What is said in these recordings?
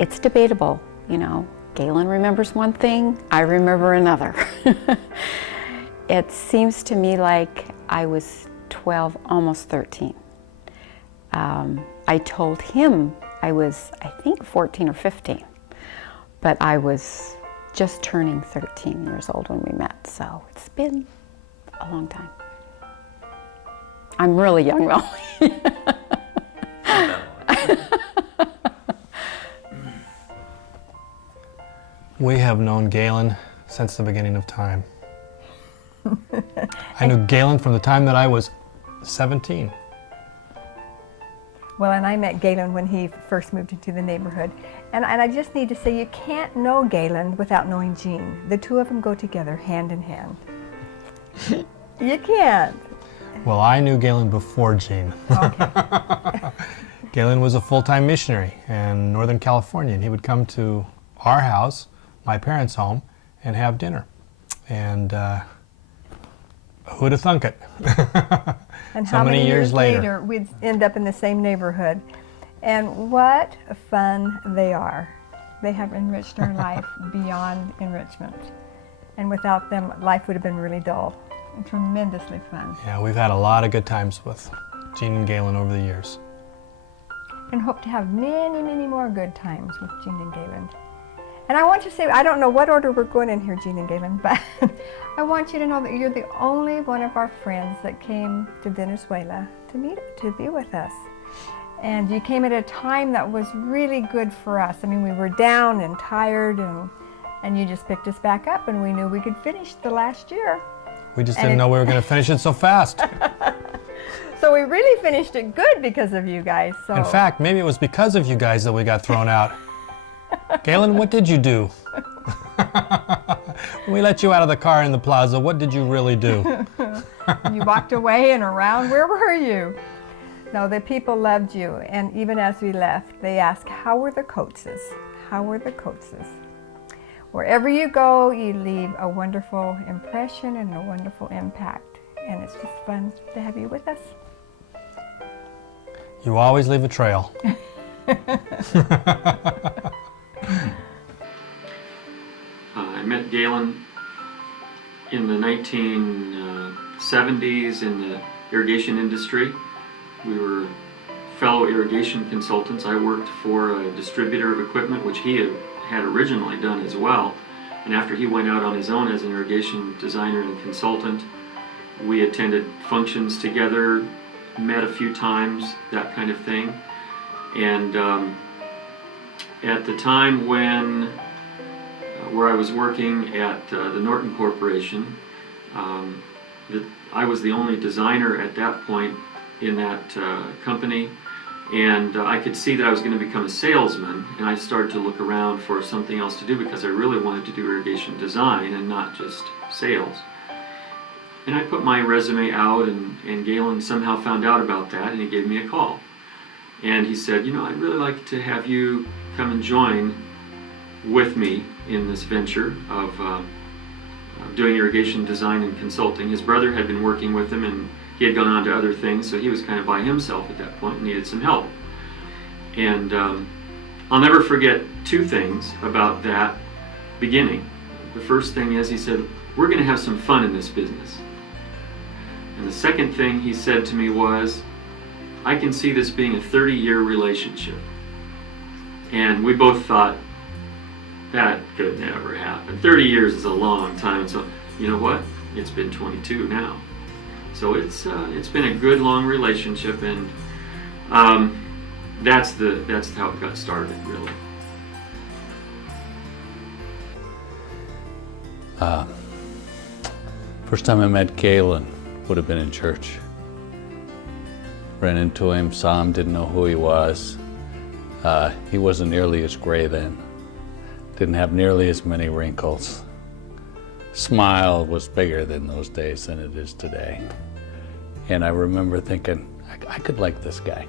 It's debatable, you know. Gaylon remembers one thing, I remember another. It seems to me like I was 12, almost 13. I told him I was, I think, 14 or 15, but I was just turning 13 years old when we met, so it's been a long time. I'm really young, though. We have known Gaylon since the beginning of time. I knew Gaylon from the time that I was 17. Well, and I met Gaylon when he first moved into the neighborhood. And I just need to say, you can't know Gaylon without knowing Jean. The two of them go together hand in hand. You can't. Well, I knew Gaylon before Jean. Okay. Gaylon was a full-time missionary in Northern California, and he would come to our house, my parents' home, and have dinner. And who'd have thunk it? And So how many years later, we'd end up in the same neighborhood. And what fun they are. They have enriched our life beyond enrichment. And without them, life would have been really dull and tremendously fun. Yeah, we've had a lot of good times with Jean and Gaylon over the years. And hope to have many, many more good times with Jean and Gaylon. And I want you to say, I don't know what order we're going in here, Jean and Gaylon, but I want you to know that you're the only one of our friends that came to Venezuela to be with us. And you came at a time that was really good for us. I mean, we were down and tired, and you just picked us back up, and we knew we could finish the last year. We just didn't know we were going to finish it so fast. So we really finished it good because of you guys. So. In fact, maybe it was because of you guys that we got thrown out. Gaylon, what did you do? When we let you out of the car in the plaza, what did you really do? You walked away and around. Where were you? No, the people loved you. And even as we left, they asked, how were the Coateses? How were the Coateses? Wherever you go, you leave a wonderful impression and a wonderful impact. And it's just fun to have you with us. You always leave a trail. I met Gaylon in the 1970s in the irrigation industry. We were fellow irrigation consultants. I worked for a distributor of equipment, which he had originally done as well. And after he went out on his own as an irrigation designer and consultant, we attended functions together, met a few times, that kind of thing. And at the time when where I was working at the Norton Corporation, I was the only designer at that point in that company, and I could see that I was going to become a salesman, and I started to look around for something else to do because I really wanted to do irrigation design and not just sales. And I put my resume out, and Gaylon somehow found out about that, and he gave me a call. And he said, you know, I'd really like to have you come and join with me in this venture of doing irrigation design and consulting. His brother had been working with him, and he had gone on to other things, so he was kind of by himself at that point and needed some help. And I'll never forget two things about that beginning. The first thing is, he said, we're going to have some fun in this business. And the second thing he said to me was, I can see this being a 30-year relationship. And we both thought, that could never happen. 30 years is a long time, so you know what? It's been 22 now. So it's been a good long relationship, and that's how it got started, really. First time I met Gaylon would have been in church. Ran into him, saw him, didn't know who he was. He wasn't nearly as gray then. Didn't have nearly as many wrinkles. Smile was bigger than those days than it is today. And I remember thinking, I could like this guy.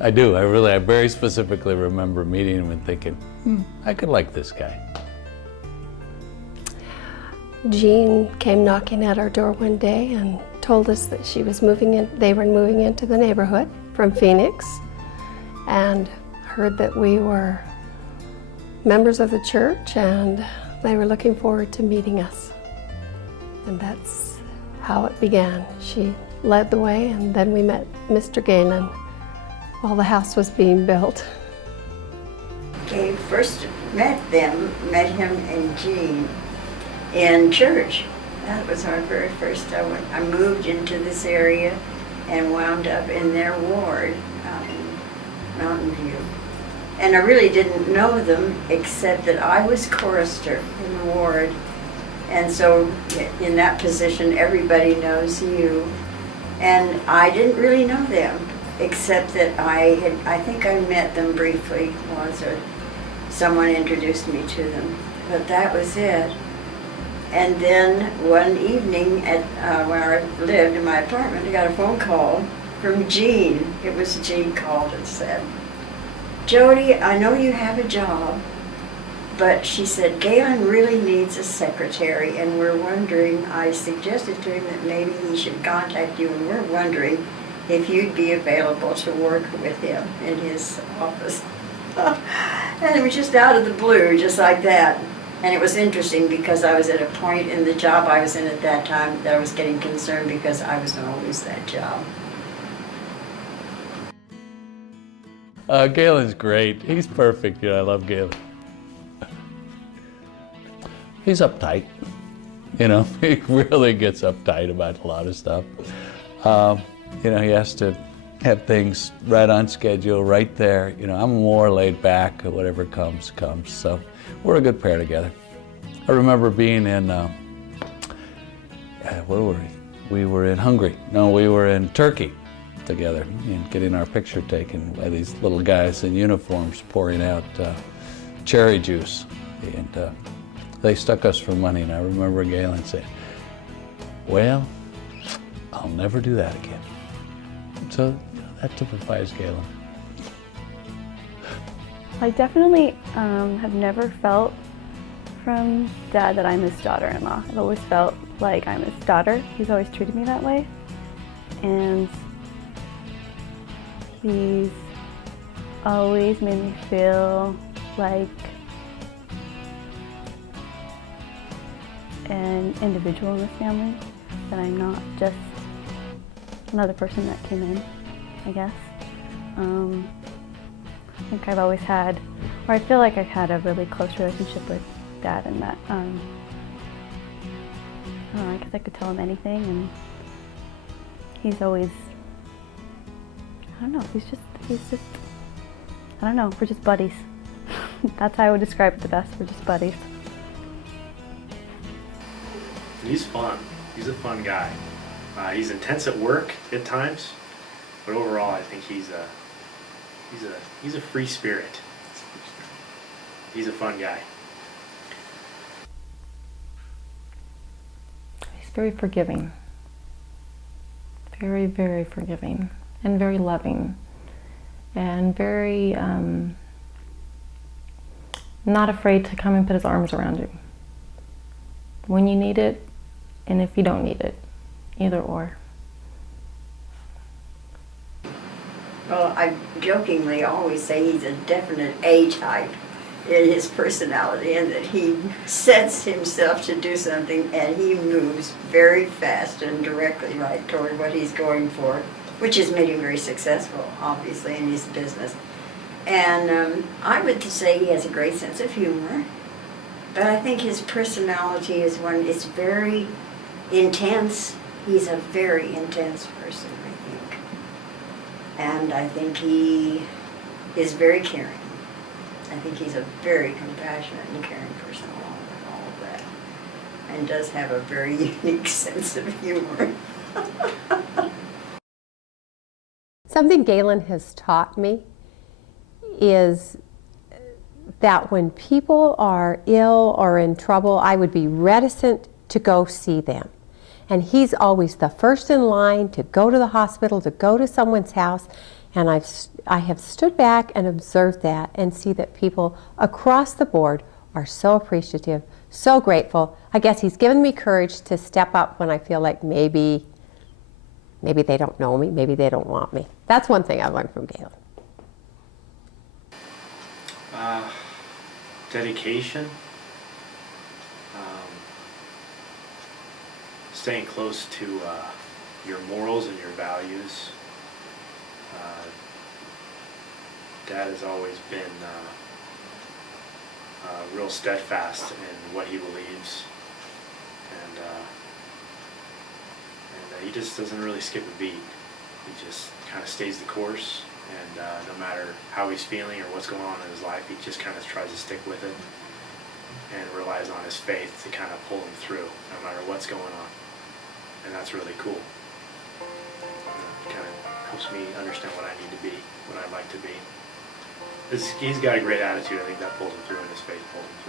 I do, I very specifically remember meeting him and thinking, I could like this guy. Jean came knocking at our door one day and told us that they were moving into the neighborhood from Phoenix, and heard that we were members of the church and they were looking forward to meeting us. And that's how it began. She led the way, and then we met Mr. Gaylon while the house was being built. I first met him and Jean in church. That was our very first. I moved into this area and wound up in their ward out in Mountain View. And I really didn't know them except that I was chorister in the ward. And so in that position, everybody knows you. And I didn't really know them, except that I think I met them briefly once, or someone introduced me to them. But that was it. And then one evening at where I lived in my apartment, I got a phone call from Jean. It was Jean called and said, "Jody, I know you have a job, but," she said, "Gaylon really needs a secretary, and we're wondering," I suggested to him that maybe he should contact you, "and we're wondering if you'd be available to work with him in his office." And it was just out of the blue, just like that. And it was interesting because I was at a point in the job I was in at that time that I was getting concerned because I was going to lose that job. Gaylon's great. He's perfect. I love Gaylon. He's uptight. He really gets uptight about a lot of stuff. He has to have things right on schedule, right there. I'm more laid back. Whatever comes. So we're a good pair together. I remember being in, where were we? We were in Hungary. No, we were in Turkey together and getting our picture taken by these little guys in uniforms pouring out cherry juice. And they stuck us for money. And I remember Gaylon saying, "Well, I'll never do that again." So that typifies Gaylon. I definitely have never felt from Dad that I'm his daughter-in-law. I've always felt like I'm his daughter. He's always treated me that way. And he's always made me feel like an individual in this family, that I'm not just another person that came in, I guess. I think I've always had, or I feel like I've had a really close relationship with Dad, and that, I don't know, I guess I could tell him anything, and he's always, I don't know, he's just, I don't know, we're just buddies. That's how I would describe it the best, we're just buddies. He's fun. He's a fun guy. He's intense at work at times, but overall I think he's a free spirit. He's a fun guy. He's very forgiving. Very, very forgiving, and very loving, and very not afraid to come and put his arms around you when you need it, and if you don't need it, either or. Well, I jokingly always say he's a definite A-type in his personality, and that he sets himself to do something and he moves very fast and directly right toward what he's going for, which has made him very successful, obviously, in his business. And I would say he has a great sense of humor, but I think his personality is one, it's very intense. He's a very intense person, I think. And I think he is very caring. I think he's a very compassionate and caring person along with all of that. And does have a very unique sense of humor. Something Gaylon has taught me is that when people are ill or in trouble, I would be reticent to go see them. And he's always the first in line to go to the hospital, to go to someone's house. And I have stood back and observed that and see that people across the board are so appreciative, so grateful. I guess he's given me courage to step up when I feel like maybe they don't know me, maybe they don't want me. That's one thing I've learned from Gaylon. Dedication. Staying close to your morals and your values. Dad has always been real steadfast in what he believes, and he just doesn't really skip a beat. He just kind of stays the course, and no matter how he's feeling or what's going on in his life, he just kind of tries to stick with it and relies on his faith to kind of pull him through, no matter what's going on. And that's really cool. It kind of helps me understand what I need to be, what I'd like to be. He's got a great attitude. I think that pulls him through, and his faith pulls him through.